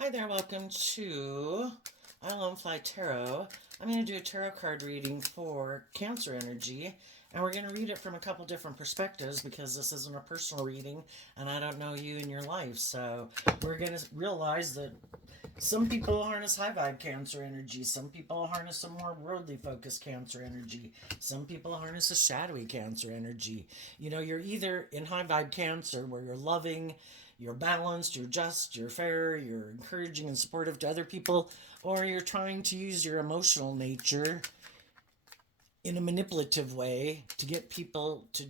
Hi there, welcome to I Love Fly Tarot. I'm going to do a tarot card reading for Cancer energy, and we're going to read it from a couple different perspectives because this isn't a personal reading and I don't know you and your life. So we're going to realize that some people harness high vibe Cancer energy, some people harness a more worldly focused Cancer energy, some people harness a shadowy Cancer energy. You know, you're either in high vibe Cancer where you're loving, you're balanced, you're just, you're fair, you're encouraging and supportive to other people, or you're trying to use your emotional nature in a manipulative way to get people to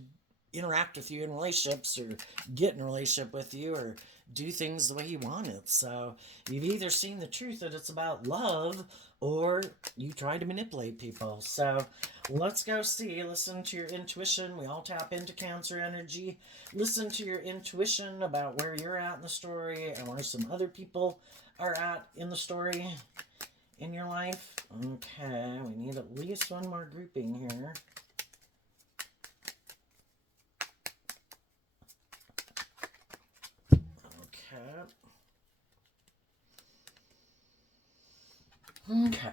interact with you in relationships or get in a relationship with you or do things the way you want it. So you've either seen the truth that it's about love or you try to manipulate people. So let's go see. Listen to your intuition. We all tap into Cancer energy. Listen to your intuition about where you're at in the story and where some other people are at in the story in your life. Okay, we need at least one more grouping here. Okay. Okay.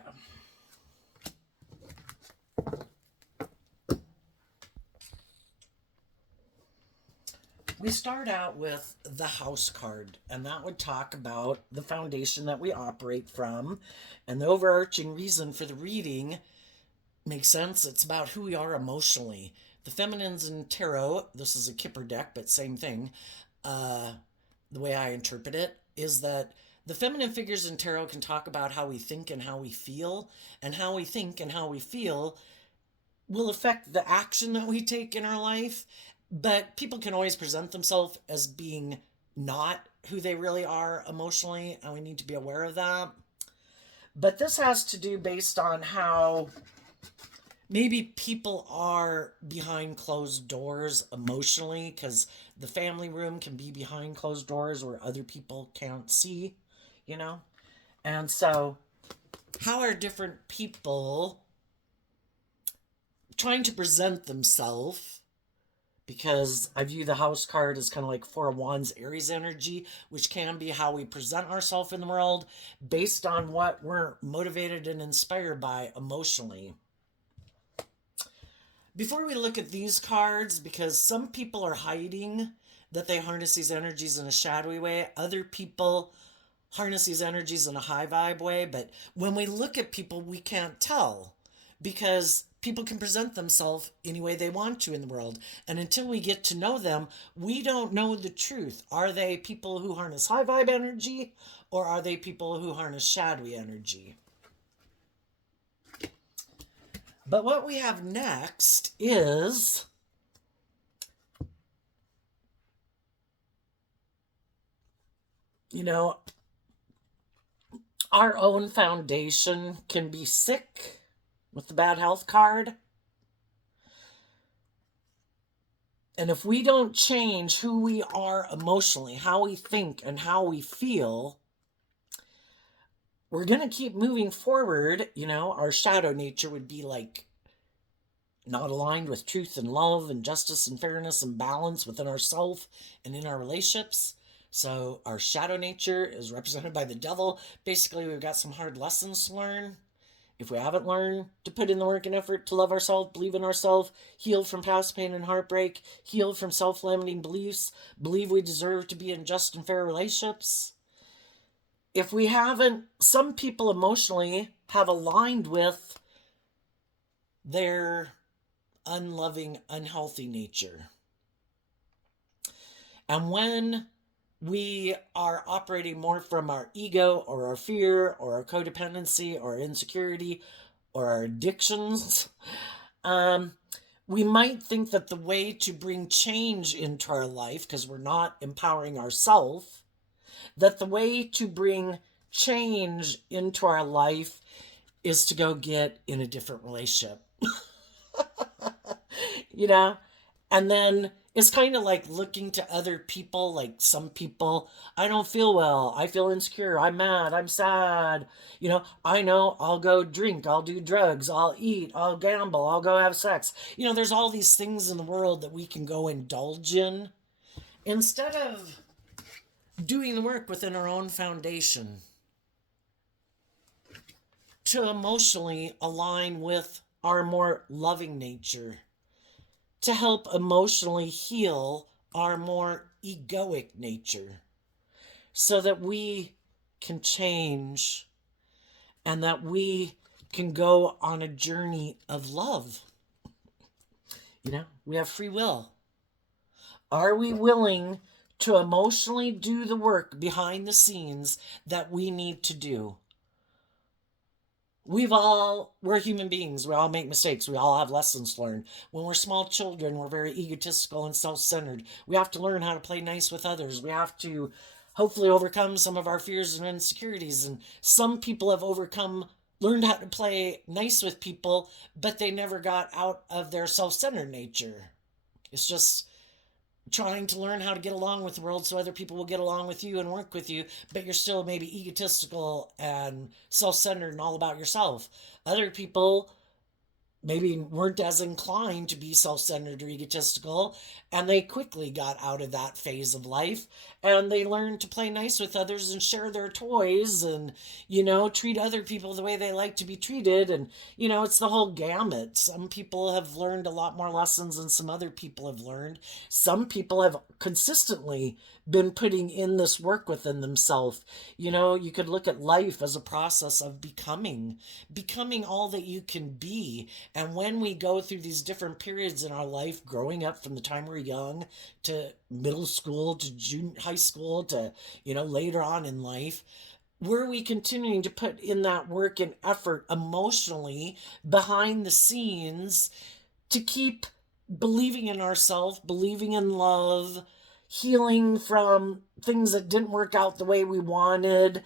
We start out with the house card, and that would talk about the foundation that we operate from. And the overarching reason for the reading makes sense. It's about who we are emotionally. The feminines in tarot, this is a Kipper deck, but same thing. The way I interpret it is that the feminine figures in tarot can talk about how we think and how we feel, and how we think and how we feel will affect the action that we take in our life. But people can always present themselves as being not who they really are emotionally, and we need to be aware of that. But this has to do based on how maybe people are behind closed doors emotionally, because the family room can be behind closed doors where other people can't see, you know? And so, how are different people trying to present themselves? Because I view the house card as kind of like Four of Wands Aries energy, which can be how we present ourselves in the world based on what we're motivated and inspired by emotionally. Before we look at these cards, because some people are hiding that they harness these energies in a shadowy way, other people harness these energies in a high vibe way. But when we look at people, we can't tell because people can present themselves any way they want to in the world. And until we get to know them, we don't know the truth. Are they people who harness high vibe energy or are they people who harness shadowy energy? But what we have next is you know, our own foundation can be sick with the bad health card. And if we don't change who we are emotionally, how we think and how we feel, we're going to keep moving forward. You know, our shadow nature would be like not aligned with truth and love and justice and fairness and balance within ourselves and in our relationships. So our shadow nature is represented by the devil. Basically, we've got some hard lessons to learn. If we haven't learned to put in the work and effort to love ourselves, believe in ourselves, heal from past pain and heartbreak, heal from self-limiting beliefs, believe we deserve to be in just and fair relationships. If we haven't, some people emotionally have aligned with their unloving, unhealthy nature. And when we are operating more from our ego or our fear or our codependency or our insecurity or our addictions, we might think that the way to bring change into our life, because we're not empowering ourselves, that the way to bring change into our life is to go get in a different relationship. You know? And then it's kind of like looking to other people, like some people, I don't feel well, I feel insecure, I'm mad, I'm sad. You know, I'll go drink, I'll do drugs, I'll eat, I'll gamble, I'll go have sex. You know, there's all these things in the world that we can go indulge in instead of doing the work within our own foundation. to emotionally align with our more loving nature, to help emotionally heal our more egoic nature, so that we can change and that we can go on a journey of love. We have free will. Are we willing to emotionally do the work behind the scenes that we need to do? We're human beings. We all make mistakes. We all have lessons to learn. When we're small children, we're very egotistical and self-centered. We have to learn how to play nice with others. We have to hopefully overcome some of our fears and insecurities. And some people have learned how to play nice with people, but they never got out of their self-centered nature. It's just trying to learn how to get along with the world so other people will get along with you and work with you, but you're still maybe egotistical and self-centered and all about yourself. Other people maybe weren't as inclined to be self-centered or egotistical, and they quickly got out of that phase of life, and they learned to play nice with others and share their toys and, treat other people the way they like to be treated. And, it's the whole gamut. Some people have learned a lot more lessons than some other people have learned. Some people have consistently been putting in this work within themselves. You could look at life as a process of becoming all that you can be. And when we go through these different periods in our life, growing up from the time we're young to middle school to high school to, later on in life, were we continuing to put in that work and effort emotionally behind the scenes to keep believing in ourselves, believing in love, healing from things that didn't work out the way we wanted,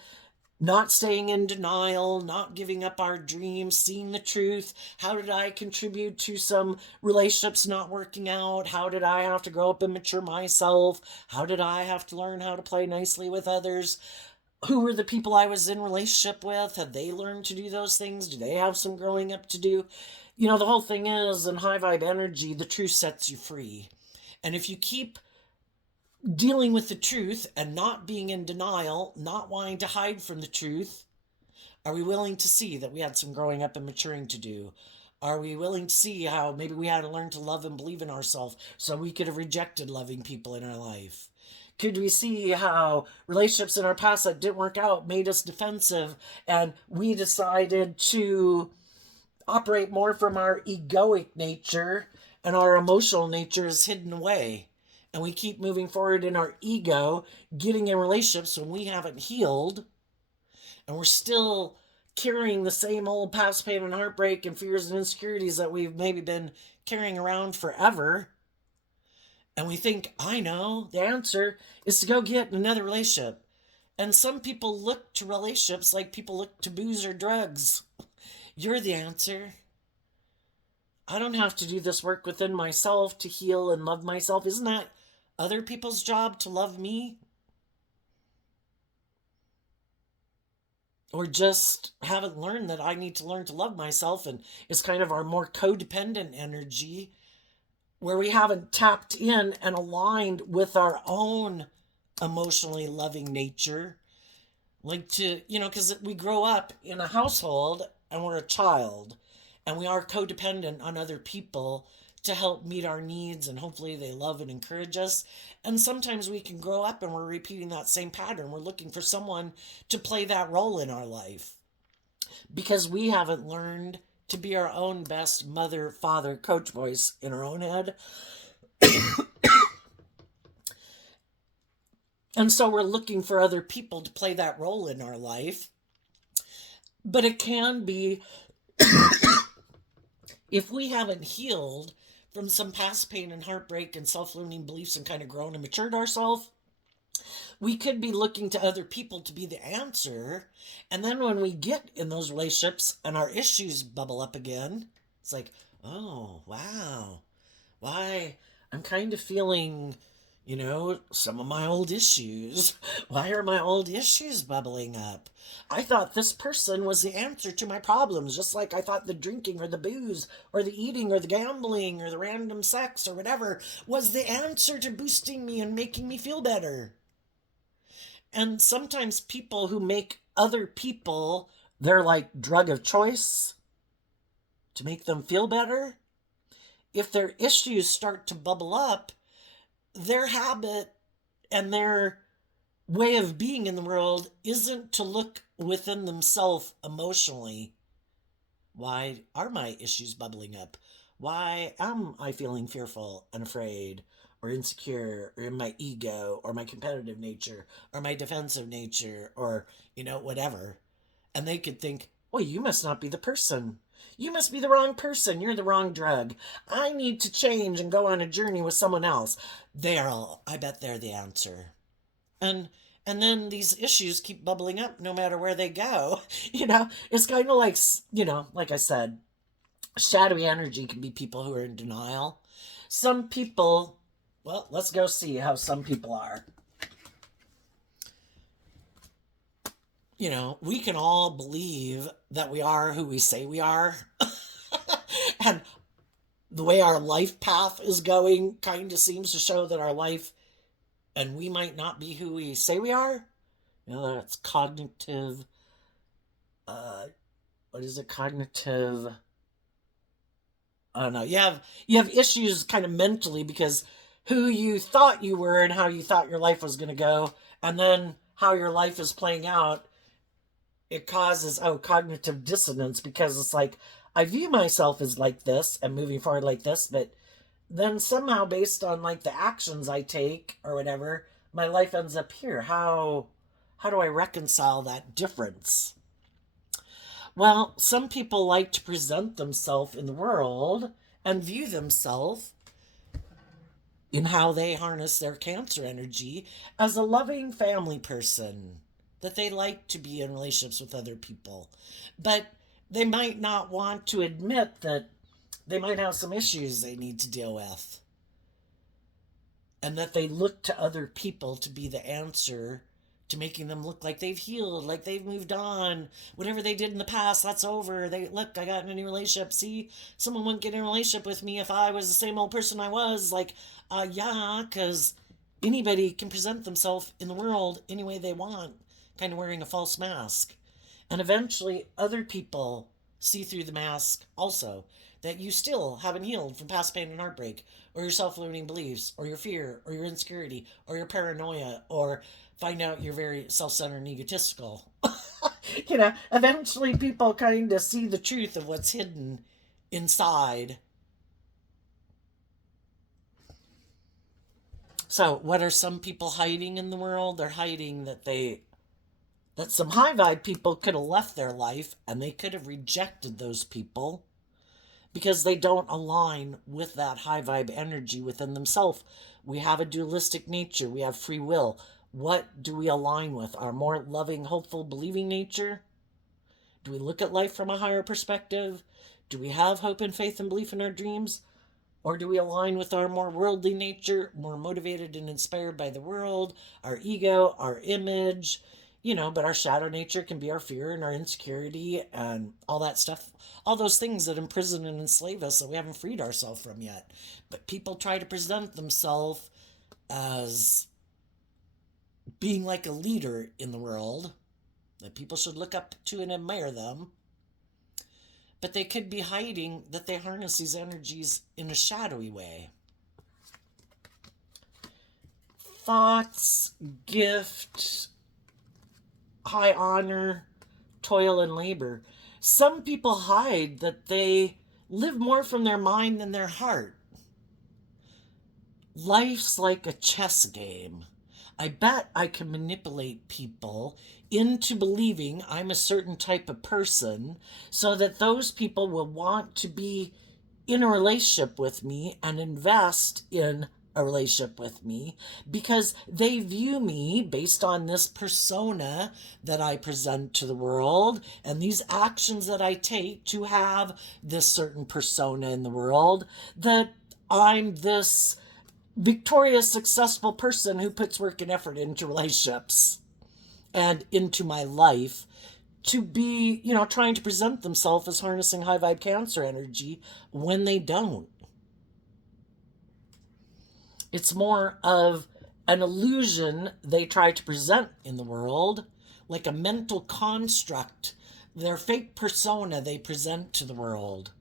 not staying in denial, not giving up our dreams, seeing the truth? How did I contribute to some relationships not working out? How did I have to grow up and mature myself? How did I have to learn how to play nicely with others? Who were the people I was in relationship with? Had they learned to do those things? Do they have some growing up to do? The whole thing is, in high vibe energy, the truth sets you free. And if you keep dealing with the truth and not being in denial, not wanting to hide from the truth, are we willing to see that we had some growing up and maturing to do? Are we willing to see how maybe we had to learn to love and believe in ourselves so we could have rejected loving people in our life? Could we see how relationships in our past that didn't work out made us defensive, and we decided to operate more from our egoic nature, and our emotional nature is hidden away? And we keep moving forward in our ego, getting in relationships when we haven't healed, and we're still carrying the same old past pain and heartbreak and fears and insecurities that we've maybe been carrying around forever. And we think, I know, the answer is to go get another relationship. And some people look to relationships like people look to booze or drugs. You're the answer. I don't have to do this work within myself to heal and love myself. Isn't that other people's job to love me? Or just haven't learned that I need to learn to love myself, and it's kind of our more codependent energy where we haven't tapped in and aligned with our own emotionally loving nature. Because we grow up in a household and we're a child, and we are codependent on other people to help meet our needs, and hopefully they love and encourage us. And sometimes we can grow up and we're repeating that same pattern. We're looking for someone to play that role in our life because we haven't learned to be our own best mother, father, coach voice in our own head. And so we're looking for other people to play that role in our life. But it can be, if we haven't healed from some past pain and heartbreak and self-limiting beliefs and kind of grown and matured ourselves, we could be looking to other people to be the answer. And then when we get in those relationships and our issues bubble up again, it's like, oh, wow. Why? I'm kind of feeling, some of my old issues. Why are my old issues bubbling up? I thought this person was the answer to my problems, just like I thought the drinking or the booze or the eating or the gambling or the random sex or whatever was the answer to boosting me and making me feel better. And sometimes people who make other people They're like drug of choice to make them feel better. If their issues start to bubble up, their habit and their way of being in the world isn't to look within themselves emotionally. Why are my issues bubbling up? Why am I feeling fearful and afraid or insecure or in my ego or my competitive nature or my defensive nature or, whatever? And they could think, well, you must not be the person. You must be the wrong person. You're the wrong drug. I need to change and go on a journey with someone else. I bet they're the answer. And then these issues keep bubbling up no matter where they go. It's kind of like, like I said, shadowy energy can be people who are in denial. Some people, well, let's go see how some people are. We can all believe that we are who we say we are. And the way our life path is going kind of seems to show that our life and we might not be who we say we are. That's cognitive. What is it? Cognitive. I don't know. You have issues kind of mentally because who you thought you were and how you thought your life was going to go, and then how your life is playing out, it causes cognitive dissonance because it's like I view myself as like this and moving forward like this, but then somehow based on like the actions I take or whatever, my life ends up here. How do I reconcile that difference? Well, some people like to present themselves in the world and view themselves in how they harness their Cancer energy as a loving family person, that they like to be in relationships with other people. But they might not want to admit that they might have some issues they need to deal with. And that they look to other people to be the answer to making them look like they've healed, like they've moved on. Whatever they did in the past, that's over. I got in a new relationship. See, someone wouldn't get in a relationship with me if I was the same old person I was. Yeah, because anybody can present themselves in the world any way they want, kind of wearing a false mask. And eventually other people see through the mask also, that you still haven't healed from past pain and heartbreak, or your self-limiting beliefs, or your fear, or your insecurity, or your paranoia, or find out you're very self-centered and egotistical. Eventually people kind of see the truth of what's hidden inside. So what are some people hiding in the world? They're hiding that some high vibe people could have left their life and they could have rejected those people because they don't align with that high vibe energy within themselves. We have a dualistic nature. We have free will. What do we align with? Our more loving, hopeful, believing nature? Do we look at life from a higher perspective? Do we have hope and faith and belief in our dreams? Or do we align with our more worldly nature, more motivated and inspired by the world, our ego, our image? But our shadow nature can be our fear and our insecurity and all that stuff. All those things that imprison and enslave us that we haven't freed ourselves from yet. But people try to present themselves as being like a leader in the world, that people should look up to and admire them. But they could be hiding that they harness these energies in a shadowy way. Thoughts, gift, high honor, toil, and labor. Some people hide that they live more from their mind than their heart. Life's like a chess game. I bet I can manipulate people into believing I'm a certain type of person so that those people will want to be in a relationship with me and invest in a relationship with me because they view me based on this persona that I present to the world and these actions that I take to have this certain persona in the world, that I'm this victorious, successful person who puts work and effort into relationships and into my life to be, trying to present themselves as harnessing high vibe Cancer energy when they don't. It's more of an illusion they try to present in the world, like a mental construct their fake persona they present to the world.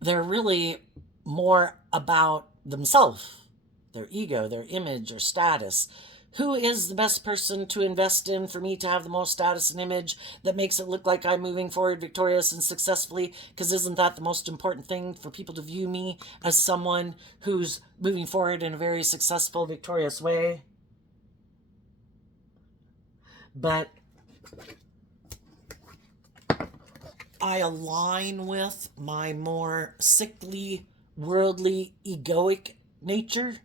They're really more about themselves, their ego, their image, or status. Who is the best person to invest in for me to have the most status and image that makes it look like I'm moving forward victorious and successfully? Because isn't that the most important thing, for people to view me as someone who's moving forward in a very successful, victorious way? But I align with my more sickly, worldly, egoic nature.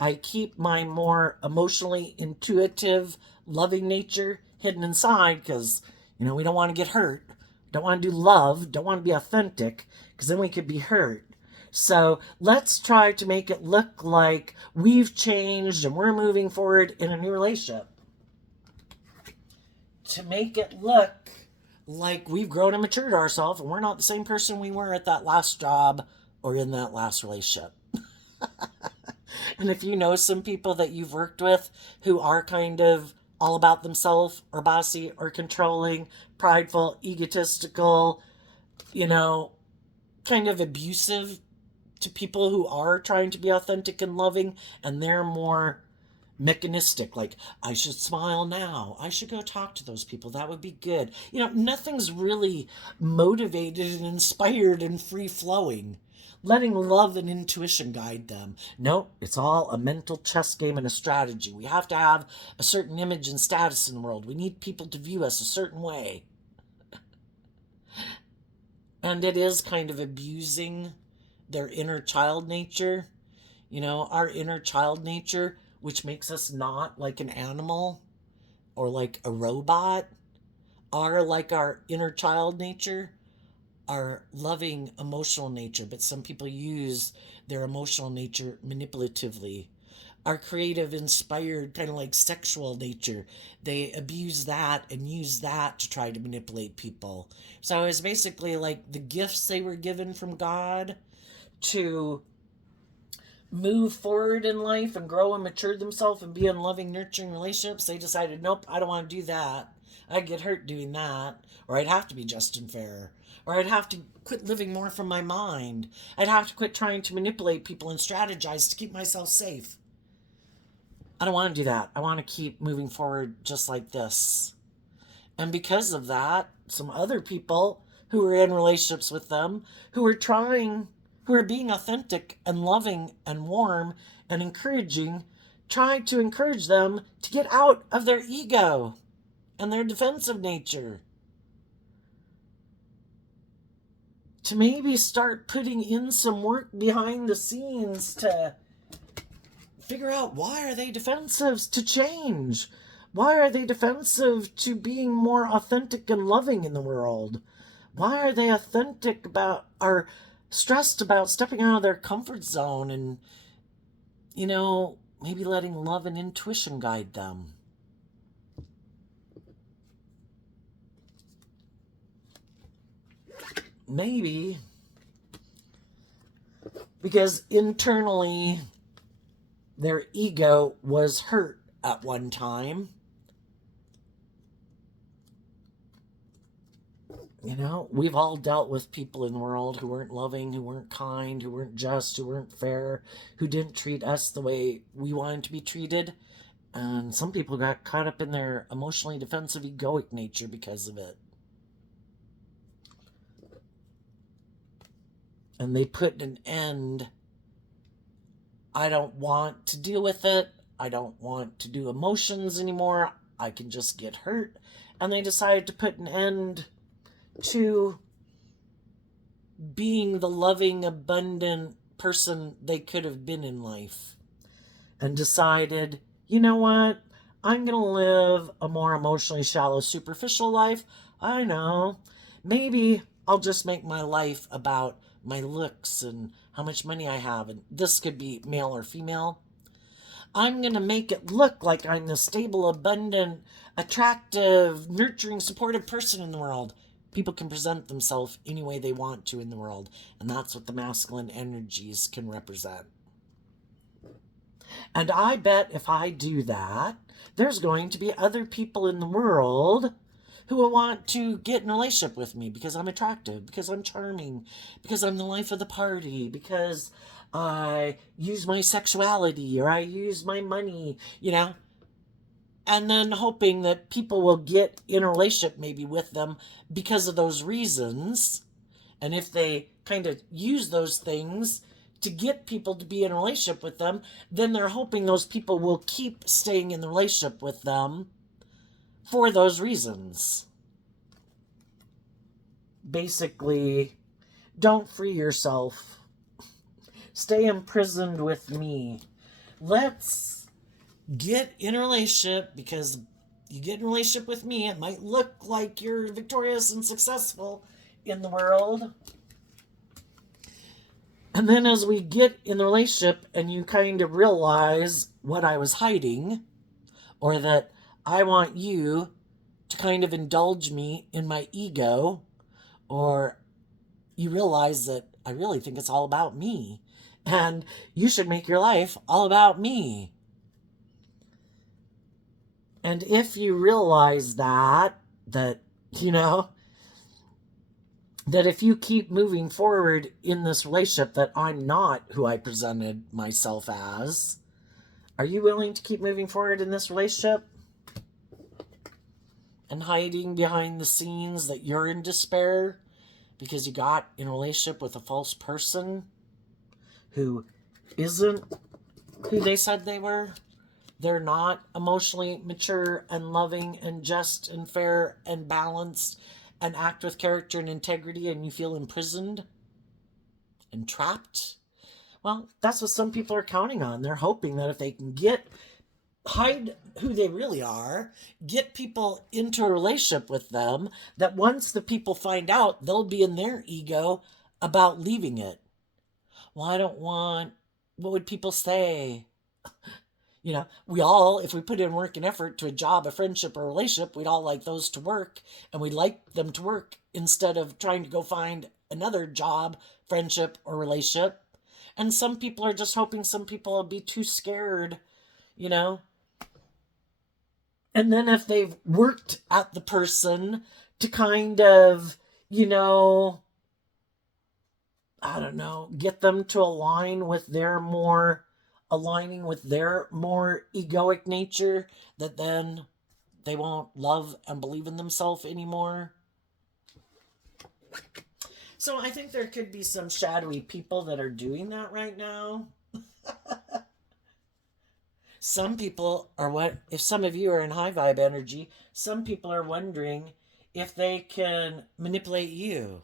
I keep my more emotionally intuitive, loving nature hidden inside because, we don't want to get hurt. Don't want to do love. Don't want to be authentic because then we could be hurt. So let's try to make it look like we've changed and we're moving forward in a new relationship. To make it look like we've grown and matured ourselves and we're not the same person we were at that last job or in that last relationship. And if you know some people that you've worked with who are kind of all about themselves or bossy or controlling, prideful, egotistical, kind of abusive to people who are trying to be authentic and loving, and they're more mechanistic, like, I should smile now, I should go talk to those people, that would be good. Nothing's really motivated and inspired and free flowing, letting love and intuition guide them. No, it's all a mental chess game and a strategy. We have to have a certain image and status in the world. We need people to view us a certain way. And it is kind of abusing their inner child nature. Our inner child nature, which makes us not like an animal or like a robot, are like our inner child nature, our loving emotional nature, but some people use their emotional nature manipulatively. Our creative, inspired, kind of like sexual nature, they abuse that and use that to try to manipulate people. So it's basically like the gifts they were given from God to move forward in life and grow and mature themselves and be in loving, nurturing relationships. They decided, nope, I don't want to do that. I'd get hurt doing that, or I'd have to be just and fair, or I'd have to quit living more from my mind. I'd have to quit trying to manipulate people and strategize to keep myself safe. I don't want to do that. I want to keep moving forward just like this. And because of that, some other people who were in relationships with them, who are being authentic and loving and warm and encouraging, trying to encourage them to get out of their ego and their defensive nature. To maybe start putting in some work behind the scenes to figure out, why are they defensive to change? Why are they defensive to being more authentic and loving in the world? Why are they authentic about, or stressed about stepping out of their comfort zone and, maybe letting love and intuition guide them? Maybe because internally their ego was hurt at one time. We've all dealt with people in the world who weren't loving, who weren't kind, who weren't just, who weren't fair, who didn't treat us the way we wanted to be treated. And some people got caught up in their emotionally defensive, egoic nature because of it. And they put an end. I don't want to deal with it. I don't want to do emotions anymore. I can just get hurt. And they decided to put an end to being the loving, abundant person they could have been in life. And decided, you know what? I'm going to live a more emotionally shallow, superficial life. I know. Maybe I'll just make my life about my looks and how much money I have. And this could be male or female. I'm going to make it look like I'm the stable, abundant, attractive, nurturing, supportive person in the world. People can present themselves any way they want to in the world. And that's what the masculine energies can represent. And I bet if I do that, there's going to be other people in the world who will want to get in a relationship with me because I'm attractive, because I'm charming, because I'm the life of the party, because I use my sexuality or I use my money, and then hoping that people will get in a relationship maybe with them because of those reasons. And if they kind of use those things to get people to be in a relationship with them, then they're hoping those people will keep staying in the relationship with them for those reasons. Basically, don't free yourself. Stay imprisoned with me. Let's get in a relationship, because you get in a relationship with me, it might look like you're victorious and successful in the world. And then as we get in the relationship and you kind of realize what I was hiding, or that I want you to kind of indulge me in my ego, or you realize that I really think it's all about me and you should make your life all about me. And if you realize that if you keep moving forward in this relationship that I'm not who I presented myself as, are you willing to keep moving forward in this relationship? And hiding behind the scenes that you're in despair because you got in a relationship with a false person who isn't who they said they were? They're not emotionally mature and loving and just and fair and balanced and act with character and integrity, and you feel imprisoned and trapped. Well, that's what some people are counting on. They're hoping that if they can hide who they really are, get people into a relationship with them, that once the people find out, they'll be in their ego about leaving it. Well, I don't want, what would people say? We all, if we put in work and effort to a job, a friendship, or a relationship, we'd all like those to work, and we'd like them to work instead of trying to go find another job, friendship, or relationship. And some people are just hoping some people will be too scared, And then if they've worked at the person to kind of, I don't know, get them to aligning with their more egoic nature, that then they won't love and believe in themselves anymore. So I think there could be some shadowy people that are doing that right now. Some people are if some of you are in high vibe energy, some people are wondering if they can manipulate you.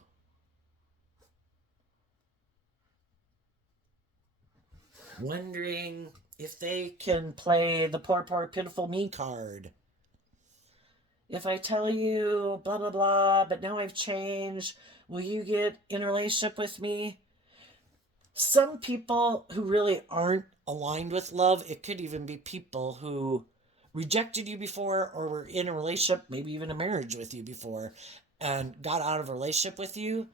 Wondering if they can play the poor, poor, pitiful me card. If I tell you blah, blah, blah, but now I've changed, will you get in a relationship with me? Some people who really aren't aligned with love, it could even be people who rejected you before or were in a relationship, maybe even a marriage with you before, and got out of a relationship with you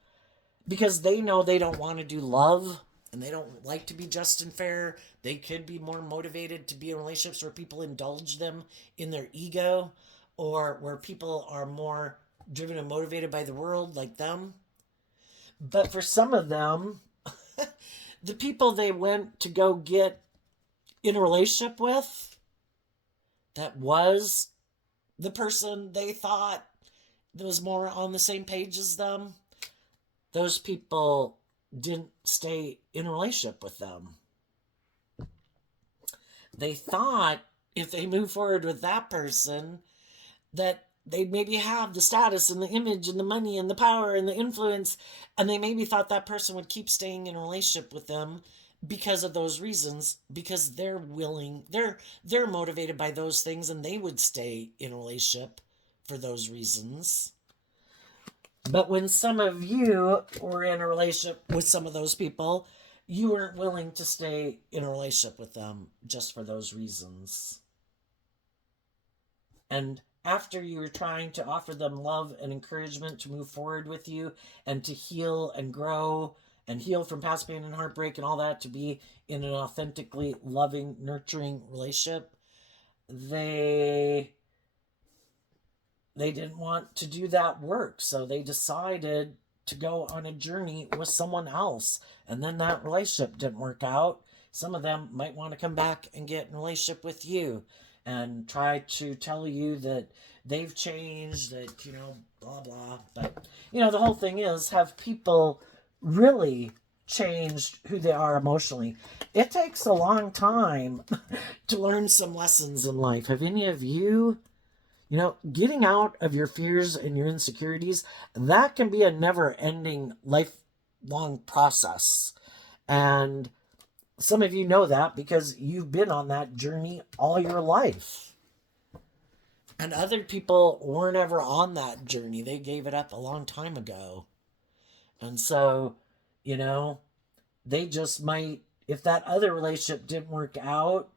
because they know they don't want to do love and they don't like to be just and fair. They could be more motivated to be in relationships where people indulge them in their ego, or where people are more driven and motivated by the world like them. But for some of them, the people they went to go get in a relationship with, that was the person they thought that was more on the same page as them, those people didn't stay in a relationship with them. They thought if they move forward with that person, that they maybe have the status and the image and the money and the power and the influence, and they maybe thought that person would keep staying in a relationship with them because of those reasons, because they're motivated by those things, and they would stay in a relationship for those reasons. But when some of you were in a relationship with some of those people, you weren't willing to stay in a relationship with them just for those reasons. And after you were trying to offer them love and encouragement to move forward with you and to heal and grow and heal from past pain and heartbreak and all that, to be in an authentically loving, nurturing relationship, they they didn't want to do that work. So they decided to go on a journey with someone else. And then that relationship didn't work out. Some of them might want to come back and get in a relationship with you and try to tell you that they've changed, that, blah, blah. But, the whole thing is, have people really changed who they are emotionally? It takes a long time to learn some lessons in life. Have any of you, getting out of your fears and your insecurities, that can be a never ending lifelong process. And some of you know that because you've been on that journey all your life. And other people weren't ever on that journey. They gave it up a long time ago. And so, they just might, if that other relationship didn't work out,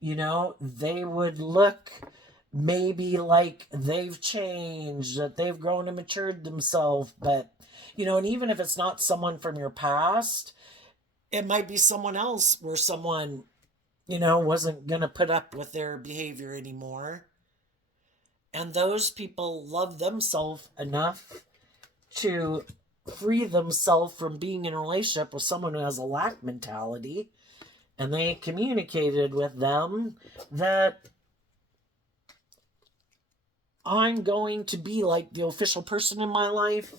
they would look maybe like they've changed, that they've grown and matured themselves. But, and even if it's not someone from your past, it might be someone else where someone, wasn't going to put up with their behavior anymore. And those people love themselves enough to free themselves from being in a relationship with someone who has a lack mentality. And they communicated with them that I'm going to be like the official person in my life.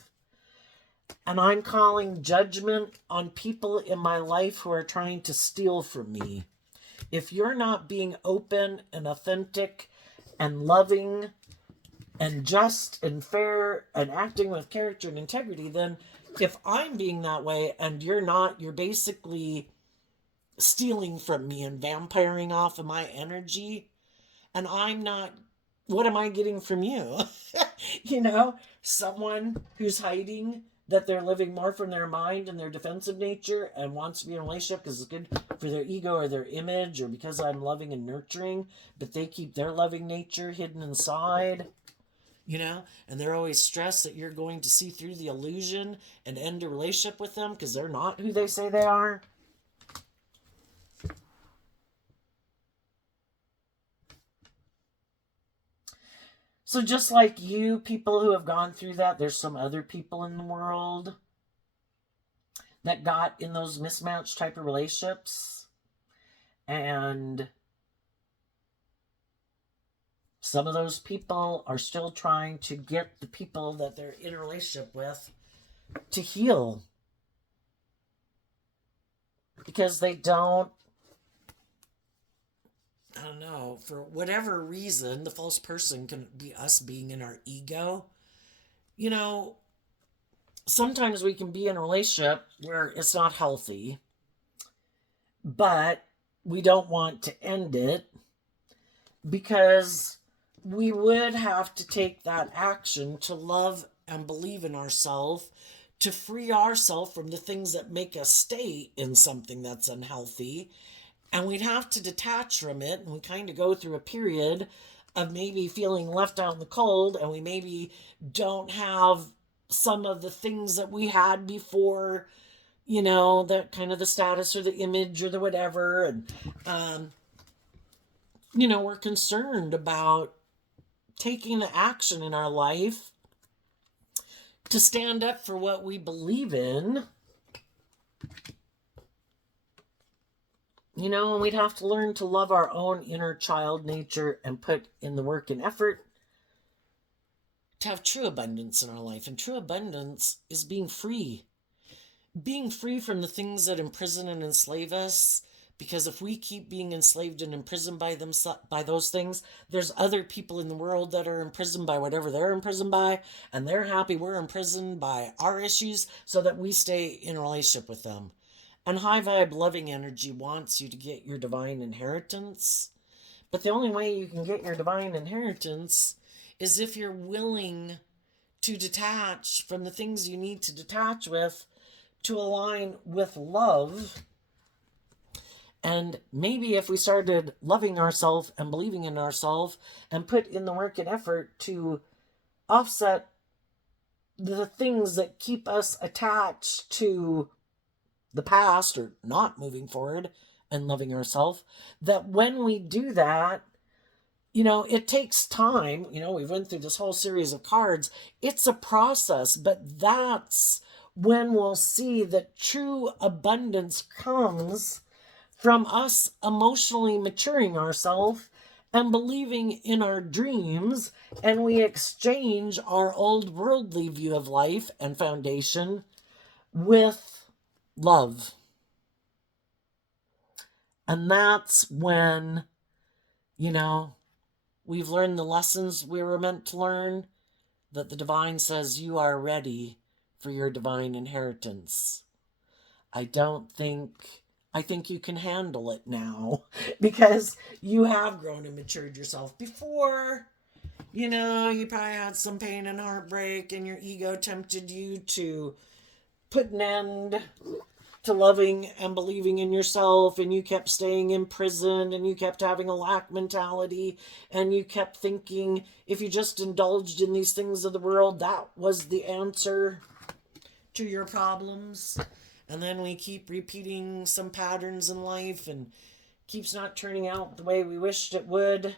And I'm calling judgment on people in my life who are trying to steal from me. If you're not being open and authentic and loving and just and fair and acting with character and integrity, then if I'm being that way and you're not, you're basically stealing from me and vampiring off of my energy, and I'm not, what am I getting from you? Someone who's hiding that they're living more from their mind and their defensive nature and wants to be in a relationship because it's good for their ego or their image or because I'm loving and nurturing, but they keep their loving nature hidden inside. And they're always stressed that you're going to see through the illusion and end a relationship with them because they're not who they say they are. So just like you, people who have gone through that, there's some other people in the world that got in those mismatched type of relationships. And some of those people are still trying to get the people that they're in a relationship with to heal. Because they don't, I don't know, for whatever reason, the false person can be us being in our ego. Sometimes we can be in a relationship where it's not healthy, but we don't want to end it because we would have to take that action to love and believe in ourselves, to free ourselves from the things that make us stay in something that's unhealthy. And we'd have to detach from it, and we kind of go through a period of maybe feeling left out in the cold, and we maybe don't have some of the things that we had before, that kind of the status or the image or the whatever. And, we're concerned about taking the action in our life to stand up for what we believe in. And we'd have to learn to love our own inner child nature and put in the work and effort to have true abundance in our life. And true abundance is being free. Being free from the things that imprison and enslave us. Because if we keep being enslaved and imprisoned by those things, there's other people in the world that are imprisoned by whatever they're imprisoned by. And they're happy we're imprisoned by our issues so that we stay in a relationship with them. And high vibe loving energy wants you to get your divine inheritance. But the only way you can get your divine inheritance is if you're willing to detach from the things you need to detach with to align with love. And maybe if we started loving ourselves and believing in ourselves and put in the work and effort to offset the things that keep us attached to the past or not moving forward and loving ourselves, that when we do that, it takes time. We went through this whole series of cards. It's a process, but that's when we'll see that true abundance comes from us emotionally maturing ourselves and believing in our dreams, and we exchange our old worldly view of life and foundation with love. And that's when, we've learned the lessons we were meant to learn, that the divine says you are ready for your divine inheritance. I think you can handle it now because you have grown and matured yourself. Before, you probably had some pain and heartbreak, and your ego tempted you to put an end to loving and believing in yourself, and you kept staying in prison, and you kept having a lack mentality, and you kept thinking if you just indulged in these things of the world, that was the answer to your problems. And then we keep repeating some patterns in life, and keeps not turning out the way we wished it would.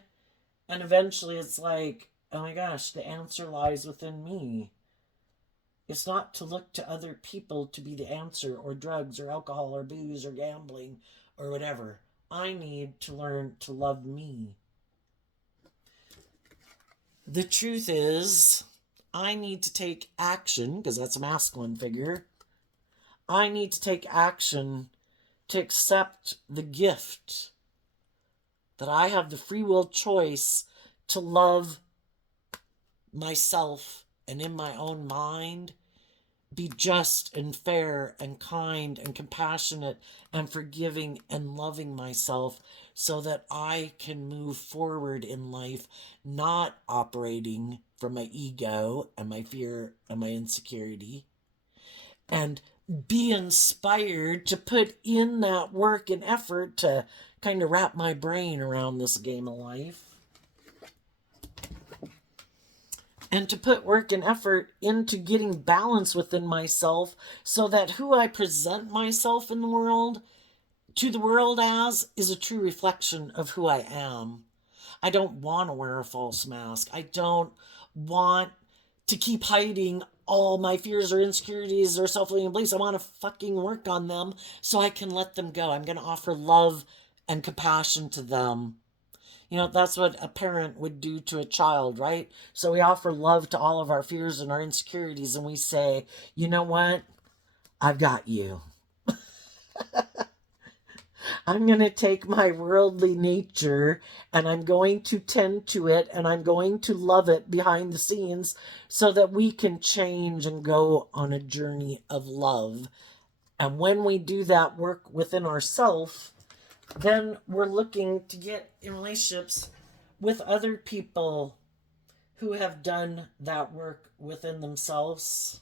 And eventually it's like, oh my gosh, the answer lies within me. It's not to look to other people to be the answer, or drugs, or alcohol, or booze, or gambling, or whatever. I need to learn to love me. The truth is, I need to take action, because that's a masculine figure. I need to take action to accept the gift that I have the free will choice to love myself, and in my own mind be just and fair and kind and compassionate and forgiving and loving myself, so that I can move forward in life, not operating from my ego and my fear and my insecurity, and be inspired to put in that work and effort to kind of wrap my brain around this game of life. And to put work and effort into getting balance within myself, so that who I present myself in the world, to the world as, is a true reflection of who I am. I don't want to wear a false mask. I don't want to keep hiding all my fears or insecurities or self-limiting beliefs. I want to fucking work on them so I can let them go. I'm going to offer love and compassion to them. That's what a parent would do to a child, right? So we offer love to all of our fears and our insecurities, and we say, you know what? I've got you. I'm going to take my worldly nature, and I'm going to tend to it, and I'm going to love it behind the scenes, so that we can change and go on a journey of love. And when we do that work within ourselves, then we're looking to get in relationships with other people who have done that work within themselves.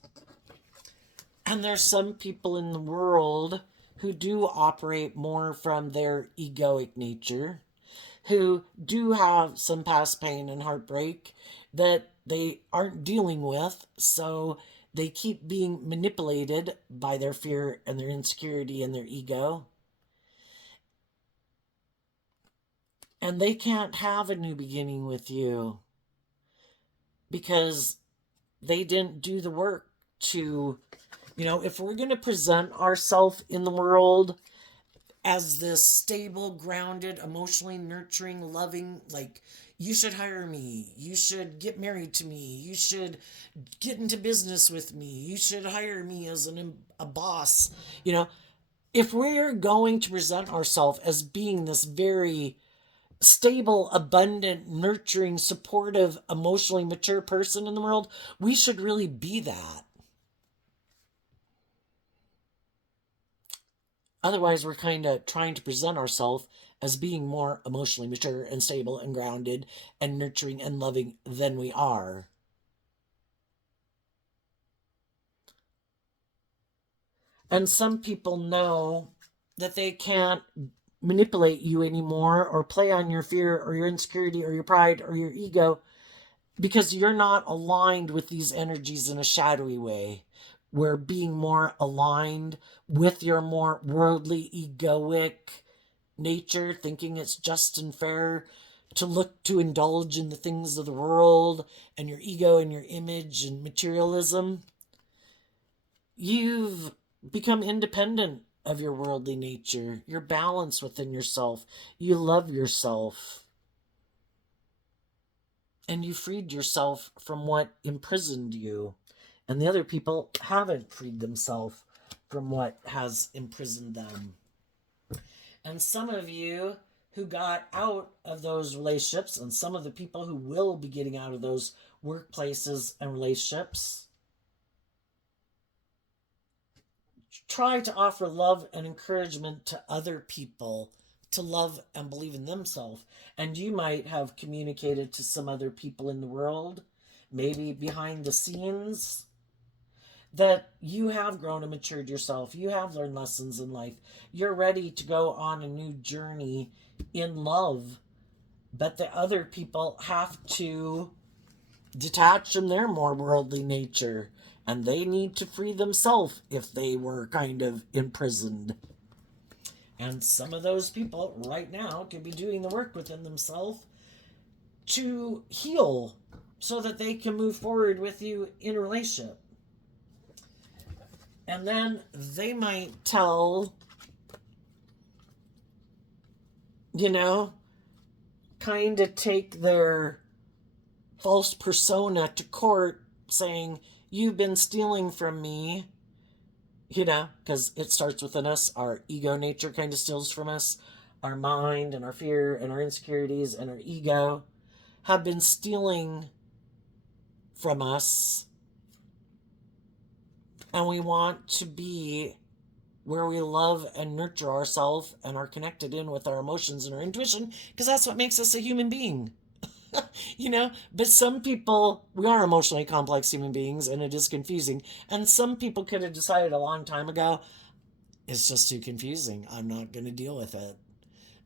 And there's some people in the world who do operate more from their egoic nature, who do have some past pain and heartbreak that they aren't dealing with, so they keep being manipulated by their fear and their insecurity and their ego. And they can't have a new beginning with you because they didn't do the work to, if we're going to present ourselves in the world as this stable, grounded, emotionally nurturing, loving, like, you should hire me, you should get married to me, you should get into business with me, you should hire me as a boss. If we're going to present ourselves as being this very stable, abundant, nurturing, supportive, emotionally mature person in the world, we should really be that. Otherwise, we're kind of trying to present ourselves as being more emotionally mature and stable and grounded and nurturing and loving than we are. And some people know that they can't manipulate you anymore, or play on your fear or your insecurity or your pride or your ego, because you're not aligned with these energies in a shadowy way. We're being more aligned with your more worldly, egoic nature, thinking it's just and fair to look to indulge in the things of the world and your ego and your image and materialism, you've become independent of your worldly nature. You're balanced within yourself. You love yourself. And you freed yourself from what imprisoned you. And the other people haven't freed themselves from what has imprisoned them. And some of you who got out of those relationships, and some of the people who will be getting out of those workplaces and relationships, try to offer love and encouragement to other people to love and believe in themselves. And you might have communicated to some other people in the world, maybe behind the scenes, that you have grown and matured yourself. You have learned lessons in life. You're ready to go on a new journey in love. But the other people have to detach from their more worldly nature. And they need to free themselves if they were kind of imprisoned. And some of those people right now could be doing the work within themselves to heal so that they can move forward with you in a relationship. And then they might tell, kind of take their false persona to court saying, you've been stealing from me. Because it starts within us. Our ego nature kind of steals from us. Our mind and our fear and our insecurities and our ego have been stealing from us. And we want to be where we love and nurture ourselves and are connected in with our emotions and our intuition, because that's what makes us a human being. But some people, we are emotionally complex human beings, and it is confusing. And some people could have decided a long time ago, it's just too confusing. I'm not going to deal with it.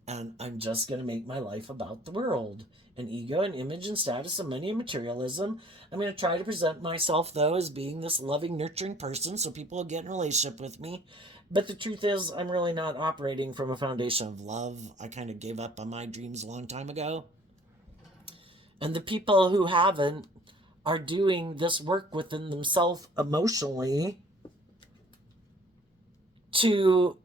And I'm just going to make my life about the world and ego and image and status and money and materialism. I'm going to try to present myself, though, as being this loving, nurturing person so people will get in a relationship with me. But the truth is, I'm really not operating from a foundation of love. I kind of gave up on my dreams a long time ago. And the people who haven't are doing this work within themselves emotionally to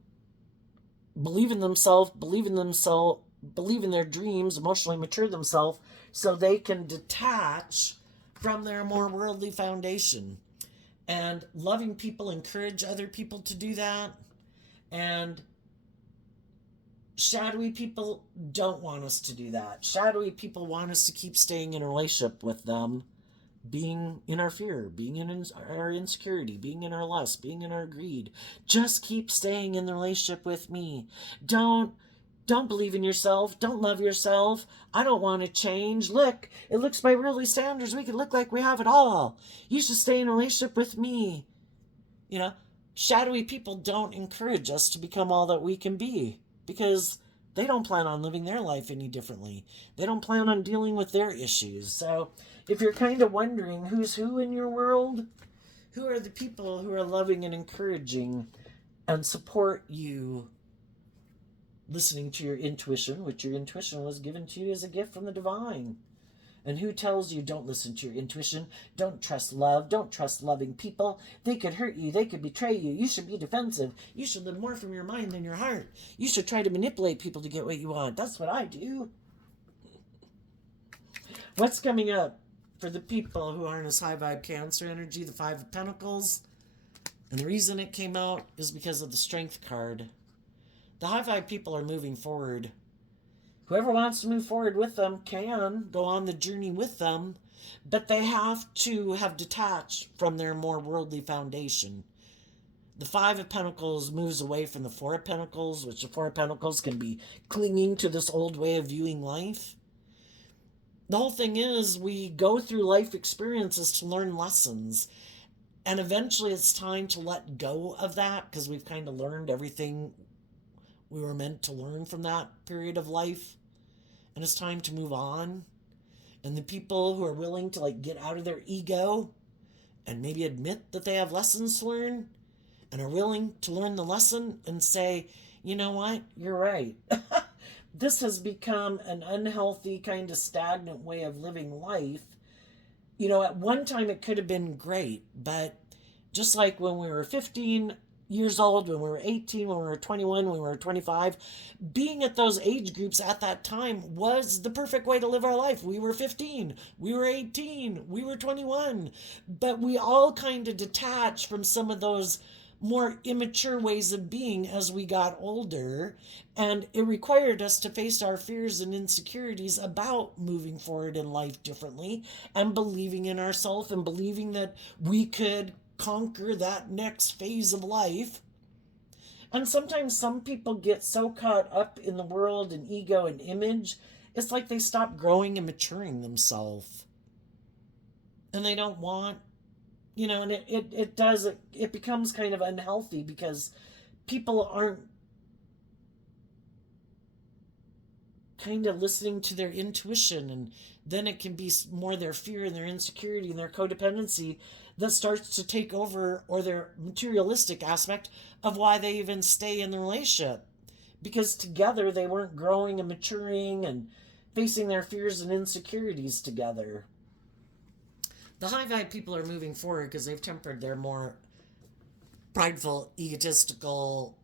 believe in themselves, believe in their dreams, emotionally mature themselves so they can detach from their more worldly foundation. And loving people encourage other people to do that. And shadowy people don't want us to do that. Shadowy people want us to keep staying in a relationship with them, being in our fear, being in our insecurity, being in our lust, being in our greed. Just keep staying in the relationship with me. Don't believe in yourself. Don't love yourself. I don't want to change. Look, it looks by worldly standards we could look like we have it all. You should stay in a relationship with me. Shadowy people don't encourage us to become all that we can be, because they don't plan on living their life any differently. They don't plan on dealing with their issues. So if you're kind of wondering who's who in your world, who are the people who are loving and encouraging and support you listening to your intuition, which your intuition was given to you as a gift from the divine? And who tells you don't listen to your intuition? Don't trust love. Don't trust loving people. They could hurt you. They could betray you. You should be defensive. You should live more from your mind than your heart. You should try to manipulate people to get what you want. That's what I do. What's coming up for the people who aren't as high vibe Cancer energy? The Five of Pentacles. And the reason it came out is because of the Strength card. The high vibe people are moving forward. Whoever wants to move forward with them can go on the journey with them, but they have to have detached from their more worldly foundation. The Five of Pentacles moves away from the Four of Pentacles, which the Four of Pentacles can be clinging to this old way of viewing life. The whole thing is we go through life experiences to learn lessons, and eventually it's time to let go of that because we've kind of learned everything we were meant to learn from that period of life, and it's time to move on. And the people who are willing to get out of their ego and maybe admit that they have lessons to learn and are willing to learn the lesson and say, you know what, you're right. this has become an unhealthy, kind of stagnant way of living life. You know, at one time it could have been great, but just like when we were 15 years old, when we were 18, when we were 21, when we were 25, being at those age groups at that time was the perfect way to live our life. We were 15, we were 18, we were 21, but we all kind of detached from some of those more immature ways of being as we got older, and it required us to face our fears and insecurities about moving forward in life differently and believing in ourselves and believing that we could conquer that next phase of life. And sometimes some people get so caught up in the world and ego and image, it's like they stop growing and maturing themselves. And they don't want, and it becomes kind of unhealthy because people aren't kind of listening to their intuition, and then it can be more their fear and their insecurity and their codependency that starts to take over, or their materialistic aspect of why they even stay in the relationship, because together they weren't growing and maturing and facing their fears and insecurities together. The high vibe people are moving forward because they've tempered their more prideful, egotistical,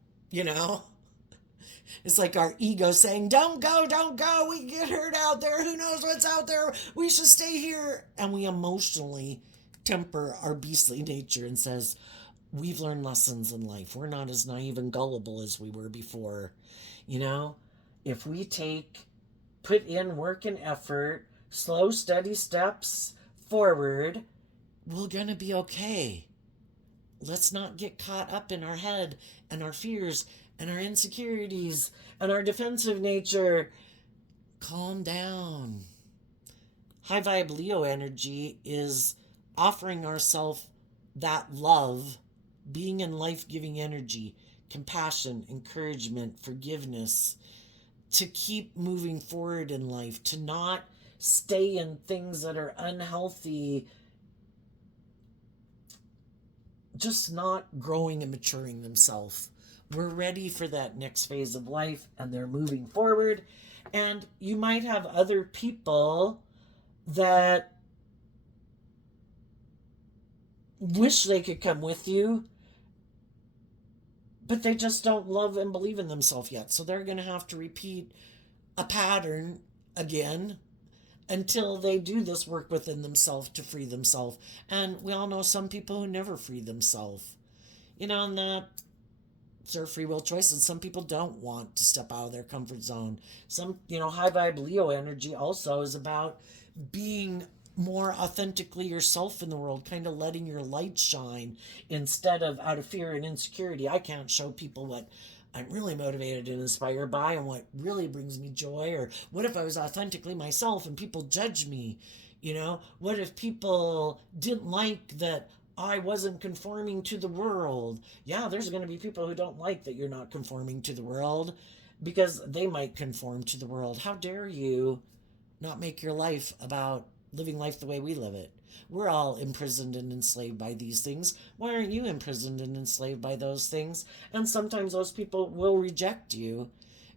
It's like our ego saying, don't go, don't go. We get hurt out there. Who knows what's out there? We should stay here. And we emotionally temper our beastly nature and says, we've learned lessons in life. We're not as naive and gullible as we were before. If we put in work and effort, slow, steady steps forward, we're going to be okay. Let's not get caught up in our head and our fears and our insecurities and our defensive nature. Calm down. High vibe Leo energy is offering ourselves that love, being in life-giving energy, compassion, encouragement, forgiveness, to keep moving forward in life, to not stay in things that are unhealthy, just not growing and maturing themselves. We're ready for that next phase of life, and they're moving forward. And you might have other people that wish they could come with you, but they just don't love and believe in themselves yet. So they're going to have to repeat a pattern again until they do this work within themselves to free themselves. And we all know some people who never free themselves. And that's their free will choice. And some people don't want to step out of their comfort zone. Some, high vibe Leo energy also is about being more authentically yourself in the world, kind of letting your light shine instead of out of fear and insecurity. I can't show people what I'm really motivated and inspired by and what really brings me joy. Or what if I was authentically myself and people judge me? What if people didn't like that I wasn't conforming to the world? Yeah, there's going to be people who don't like that you're not conforming to the world because they might conform to the world. How dare you not make your life about living life the way we live it? We're all imprisoned and enslaved by these things. Why aren't you imprisoned and enslaved by those things? And sometimes those people will reject you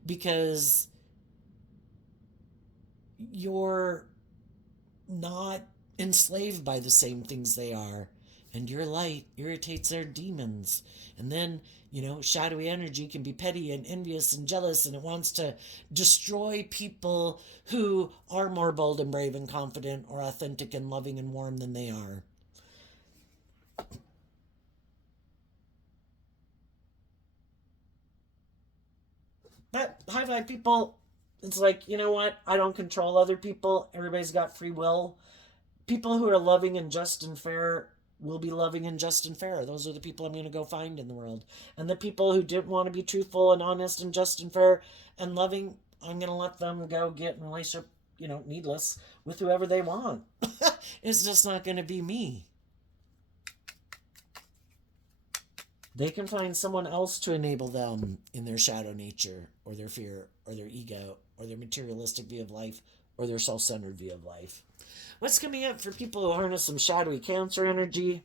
because you're not enslaved by the same things they are. And your light irritates their demons. And then, shadowy energy can be petty and envious and jealous, and it wants to destroy people who are more bold and brave and confident or authentic and loving and warm than they are. But high vibe people, it's like, you know what? I don't control other people. Everybody's got free will. People who are loving and just and fair will be loving and just and fair. Those are the people I'm going to go find in the world. And the people who didn't want to be truthful and honest and just and fair and loving, I'm going to let them go get in a relationship, needless, with whoever they want. It's just not going to be me. They can find someone else to enable them in their shadow nature or their fear or their ego or their materialistic view of life or their self-centered view of life. What's coming up for people who harness some shadowy Cancer energy?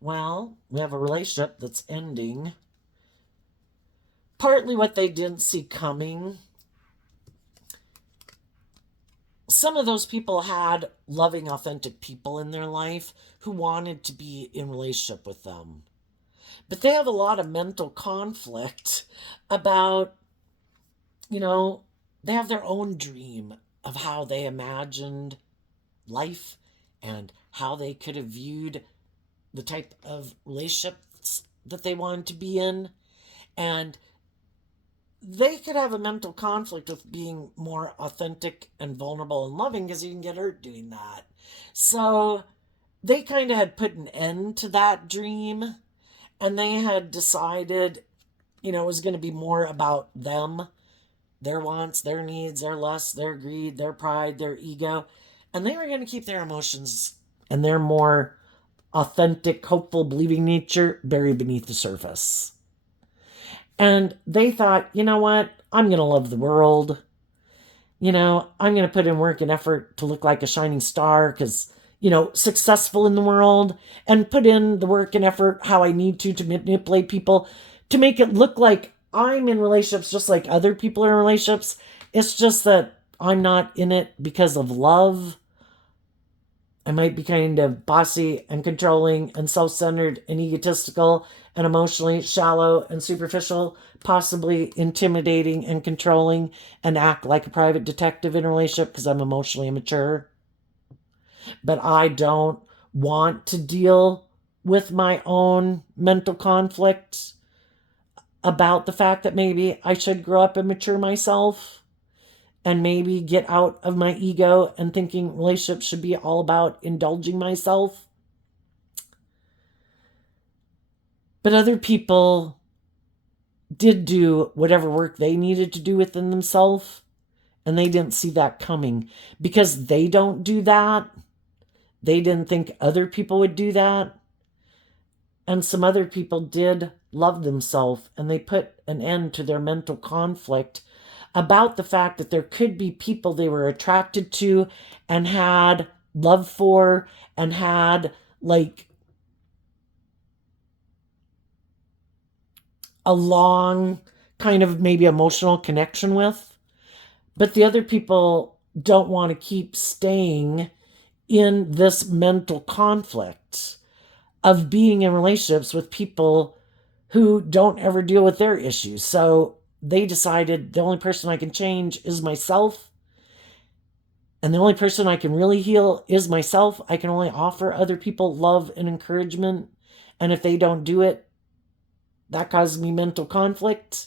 Well, we have a relationship that's ending. Partly what they didn't see coming. some of those people had loving, authentic people in their life who wanted to be in relationship with them. But they have a lot of mental conflict about, they have their own dream of how they imagined life and how they could have viewed the type of relationships that they wanted to be in. And they could have a mental conflict with being more authentic and vulnerable and loving because you can get hurt doing that. So they kind of had put an end to that dream, and they had decided, it was going to be more about them, their wants, their needs, their lusts, their greed, their pride, their ego. And they were going to keep their emotions and their more authentic, hopeful, believing nature buried beneath the surface. And they thought, you know what? I'm going to love the world. I'm going to put in work and effort to look like a shining star because, successful in the world, and put in the work and effort how I need to manipulate people to make it look like I'm in relationships just like other people are in relationships. It's just that I'm not in it because of love. I might be kind of bossy and controlling and self-centered and egotistical and emotionally shallow and superficial, possibly intimidating and controlling, and act like a private detective in a relationship because I'm emotionally immature. But I don't want to deal with my own mental conflict about the fact that maybe I should grow up and mature myself, and maybe get out of my ego and thinking relationships should be all about indulging myself. But other people did do whatever work they needed to do within themselves, and they didn't see that coming. Because they don't do that, they didn't think other people would do that. And some other people did love themselves, and they put an end to their mental conflict about the fact that there could be people they were attracted to and had love for and had a long kind of maybe emotional connection with. But the other people don't want to keep staying in this mental conflict of being in relationships with people who don't ever deal with their issues. So they decided the only person I can change is myself. And the only person I can really heal is myself. I can only offer other people love and encouragement. And if they don't do it, that causes me mental conflict.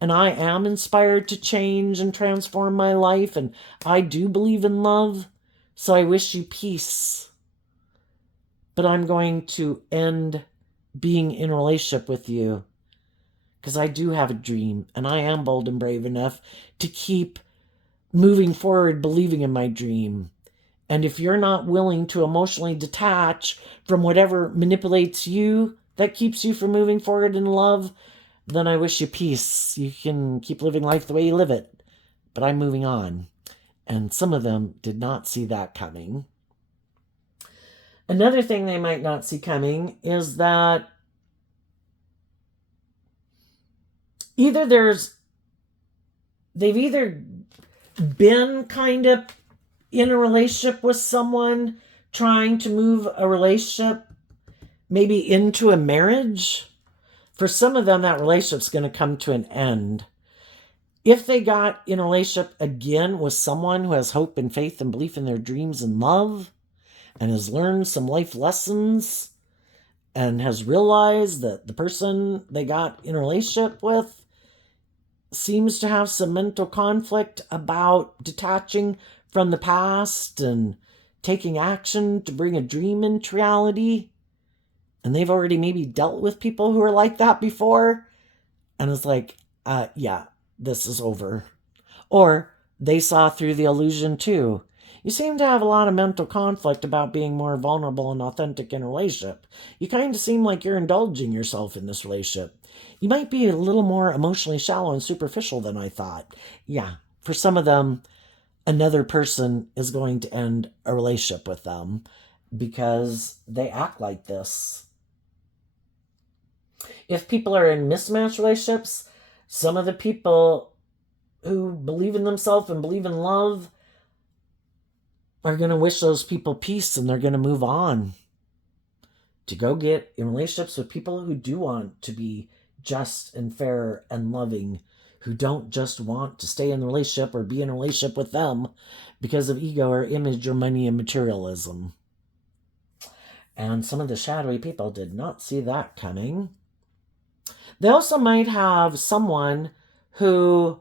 And I am inspired to change and transform my life. And I do believe in love. So I wish you peace. But I'm going to end being in a relationship with you because I do have a dream, and I am bold and brave enough to keep moving forward, believing in my dream. And if you're not willing to emotionally detach from whatever manipulates you, that keeps you from moving forward in love, then I wish you peace. You can keep living life the way you live it. But I'm moving on. And some of them did not see that coming. Another thing they might not see coming is that they've either been kind of in a relationship with someone, trying to move a relationship maybe into a marriage. For some of them, that relationship's going to come to an end. If they got in a relationship again with someone who has hope and faith and belief in their dreams and love, and has learned some life lessons, and has realized that the person they got in a relationship with seems to have some mental conflict about detaching from the past and taking action to bring a dream into reality, and they've already maybe dealt with people who are like that before, and it's like, yeah, this is over. Or they saw through the illusion too. You seem to have a lot of mental conflict about being more vulnerable and authentic in a relationship. You kind of seem like you're indulging yourself in this relationship. You might be a little more emotionally shallow and superficial than I thought. Yeah, for some of them, another person is going to end a relationship with them because they act like this. If people are in mismatched relationships, some of the people who believe in themselves and believe in love are going to wish those people peace, and they're going to move on to go get in relationships with people who do want to be just and fair and loving, who don't just want to stay in the relationship or be in a relationship with them because of ego or image or money and materialism. And some of the shadowy people did not see that coming. They also might have someone who,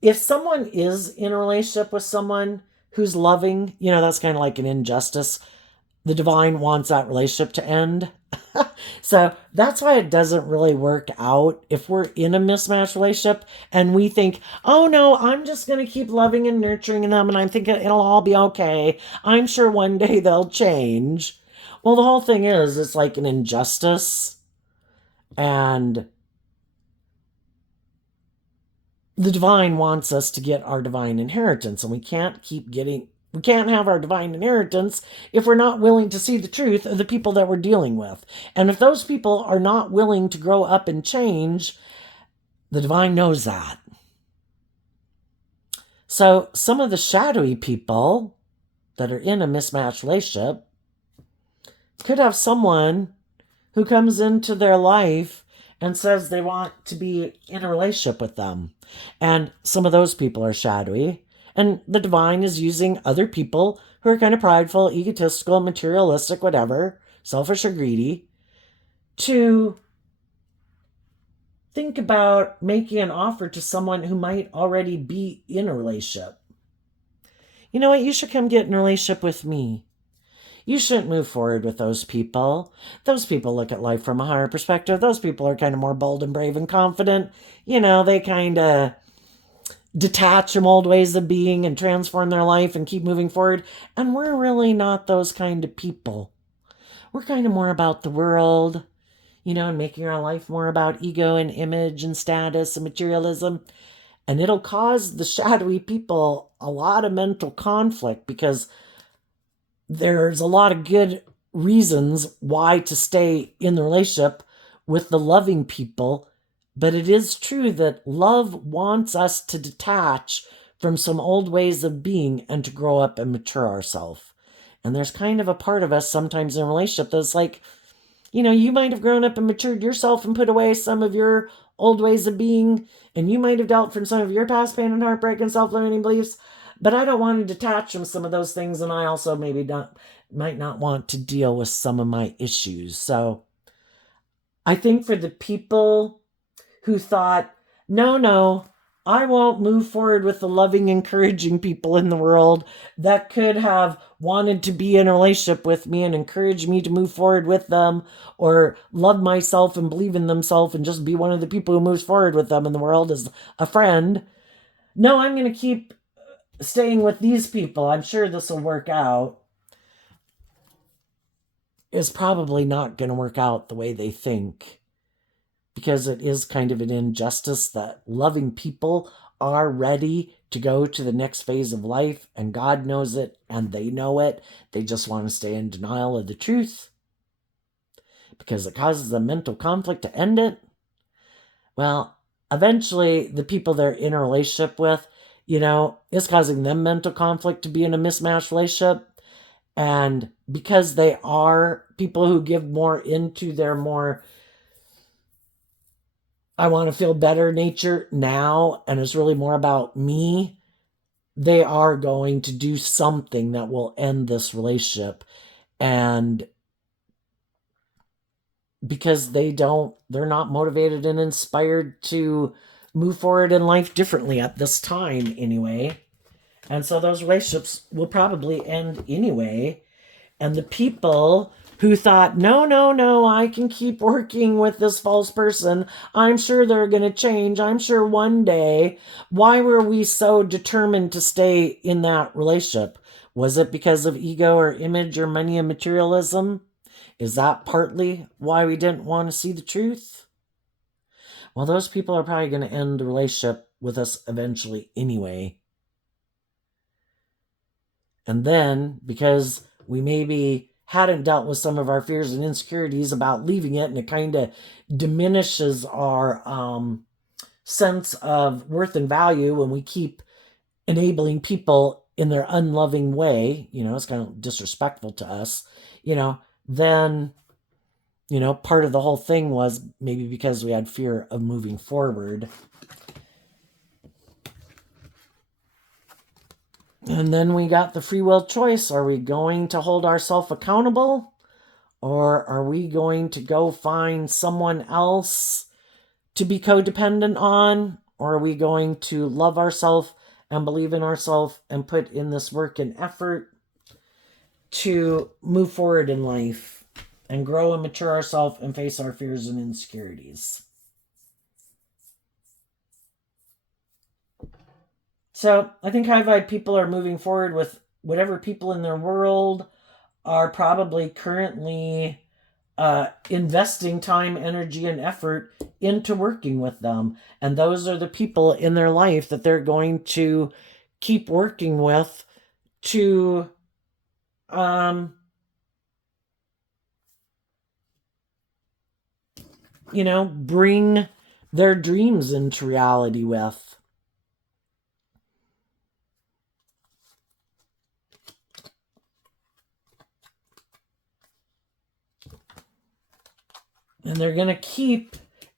if someone is in a relationship with someone who's loving, that's kind of like an injustice. The divine wants that relationship to end. So that's why it doesn't really work out if we're in a mismatched relationship and we think, oh no, I'm just going to keep loving and nurturing them and I'm thinking it'll all be okay. I'm sure one day they'll change. Well, the whole thing is, it's like an injustice, and the divine wants us to get our divine inheritance, and we can't have our divine inheritance if we're not willing to see the truth of the people that we're dealing with. And if those people are not willing to grow up and change, the divine knows that. So some of the shadowy people that are in a mismatched relationship could have someone who comes into their life and says they want to be in a relationship with them. And some of those people are shadowy. And the divine is using other people who are kind of prideful, egotistical, materialistic, whatever, selfish or greedy, to think about making an offer to someone who might already be in a relationship. You know what? You should come get in a relationship with me. You shouldn't move forward with those people. Those people look at life from a higher perspective. Those people are kind of more bold and brave and confident. They kind of detach from old ways of being and transform their life and keep moving forward. And we're really not those kind of people. We're kind of more about the world, and making our life more about ego and image and status and materialism. And it'll cause the shadowy people a lot of mental conflict, because there's a lot of good reasons why to stay in the relationship with the loving people. But it is true that love wants us to detach from some old ways of being and to grow up and mature ourselves. And there's kind of a part of us sometimes in a relationship that's like, you might have grown up and matured yourself and put away some of your old ways of being, and you might have dealt from some of your past pain and heartbreak and self-limiting beliefs, but I don't want to detach from some of those things, and I also might not want to deal with some of my issues. So I think for the people who thought, no, I won't move forward with the loving, encouraging people in the world that could have wanted to be in a relationship with me and encourage me to move forward with them, or love myself and believe in themselves and just be one of the people who moves forward with them in the world as a friend. No, I'm going to keep staying with these people. I'm sure this will work out. Is probably not going to work out the way they think, because it is kind of an injustice that loving people are ready to go to the next phase of life, and God knows it and they know it. They just want to stay in denial of the truth because it causes a mental conflict to end it. Well, eventually the people they're in a relationship with, is causing them mental conflict to be in a mismatched relationship. And because they are people who give more into their more I want to feel better nature now, and it's really more about me, they are going to do something that will end this relationship. And because they're not motivated and inspired to move forward in life differently at this time anyway. And so those relationships will probably end anyway. And the people who thought, no, I can keep working with this false person. I'm sure they're going to change. I'm sure one day. Why were we so determined to stay in that relationship? Was it because of ego or image or money and materialism? Is that partly why we didn't want to see the truth? Well, those people are probably going to end the relationship with us eventually anyway. And then, because we maybe hadn't dealt with some of our fears and insecurities about leaving it, and it kind of diminishes our sense of worth and value when we keep enabling people in their unloving way, it's kind of disrespectful to us, then, part of the whole thing was maybe because we had fear of moving forward. And then we got the free will choice. Are we going to hold ourselves accountable? Or are we going to go find someone else to be codependent on? Or are we going to love ourselves and believe in ourselves and put in this work and effort to move forward in life and grow and mature ourselves and face our fears and insecurities? So I think high vibe people are moving forward with whatever people in their world are probably currently investing time, energy, and effort into working with them. And those are the people in their life that they're going to keep working with to bring their dreams into reality with. And they're going to keep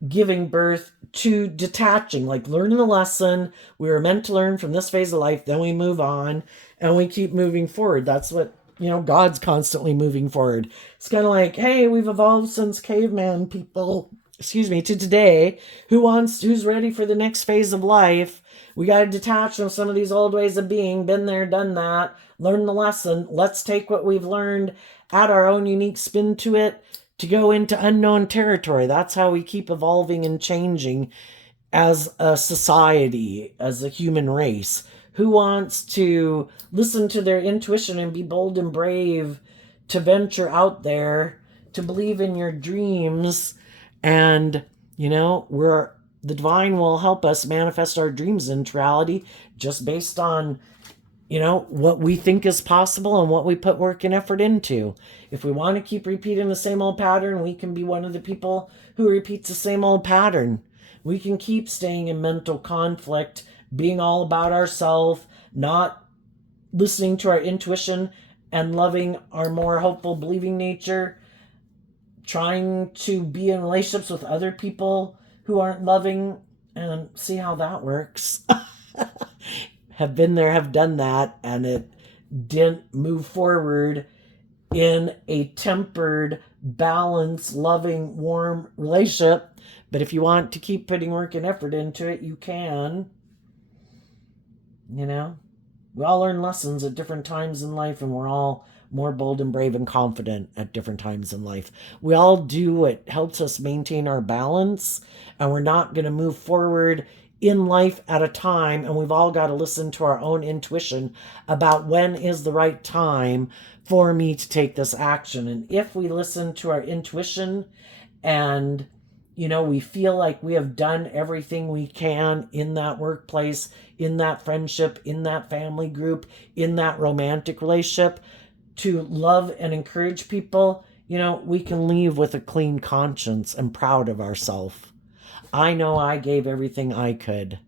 giving birth to detaching, like learning a lesson we were meant to learn from this phase of life, then we move on and we keep moving forward. That's what, God's constantly moving forward. It's kind of like, hey, we've evolved since caveman people, to today. Who's ready for the next phase of life? We got to detach from some of these old ways of being, been there, done that, learn the lesson. Let's take what we've learned, add our own unique spin to it, to go into unknown territory. That's how we keep evolving and changing as a society, as a human race. Who wants to listen to their intuition and be bold and brave to venture out there, to believe in your dreams? And, the divine will help us manifest our dreams into reality just based on what we think is possible and what we put work and effort into. If we want to keep repeating the same old pattern, we can be one of the people who repeats the same old pattern. We can keep staying in mental conflict, being all about ourselves, not listening to our intuition and loving our more hopeful, believing nature, trying to be in relationships with other people who aren't loving, and see how that works. Have been there, have done that, and it didn't move forward in a tempered, balanced, loving, warm relationship. But if you want to keep putting work and effort into it, you can. We all learn lessons at different times in life, and we're all more bold and brave and confident at different times in life. We all do what helps us maintain our balance, and we're not going to move forward in life at a time, and we've all got to listen to our own intuition about when is the right time for me to take this action. And if we listen to our intuition and we feel like we have done everything we can in that workplace, in that friendship, in that family group, in that romantic relationship to love and encourage people, we can leave with a clean conscience and proud of ourselves. I know I gave everything I could.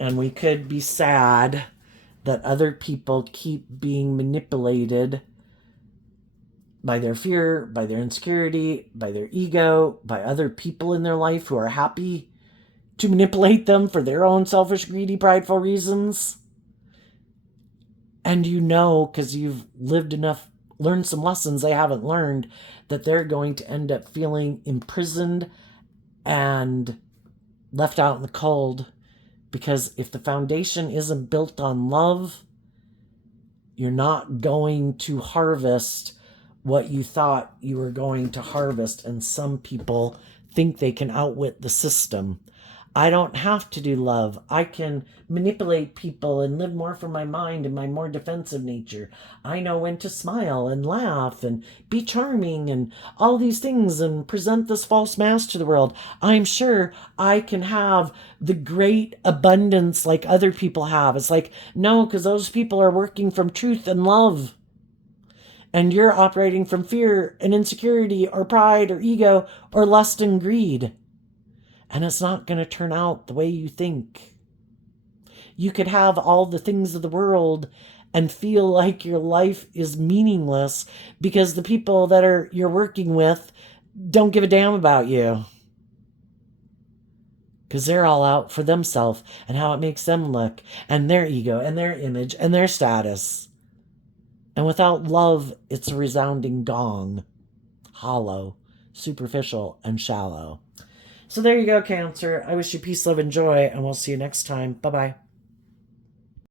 And we could be sad that other people keep being manipulated by their fear, by their insecurity, by their ego, by other people in their life who are happy to manipulate them for their own selfish, greedy, prideful reasons. And because you've lived enough, learned some lessons they haven't learned, that they're going to end up feeling imprisoned and left out in the cold. Because if the foundation isn't built on love, you're not going to harvest what you thought you were going to harvest. And some people think they can outwit the system. I don't have to do love. I can manipulate people and live more from my mind and my more defensive nature. I know when to smile and laugh and be charming and all these things and present this false mask to the world. I'm sure I can have the great abundance like other people have. It's like, no, because those people are working from truth and love. And you're operating from fear and insecurity or pride or ego or lust and greed. And it's not going to turn out the way you think. You could have all the things of the world and feel like your life is meaningless because the people that you're working with don't give a damn about you. Because they're all out for themselves and how it makes them look and their ego and their image and their status. And without love, it's a resounding gong. Hollow, superficial, and shallow. So there you go, Cancer. I wish you peace, love, and joy, and we'll see you next time. Bye-bye.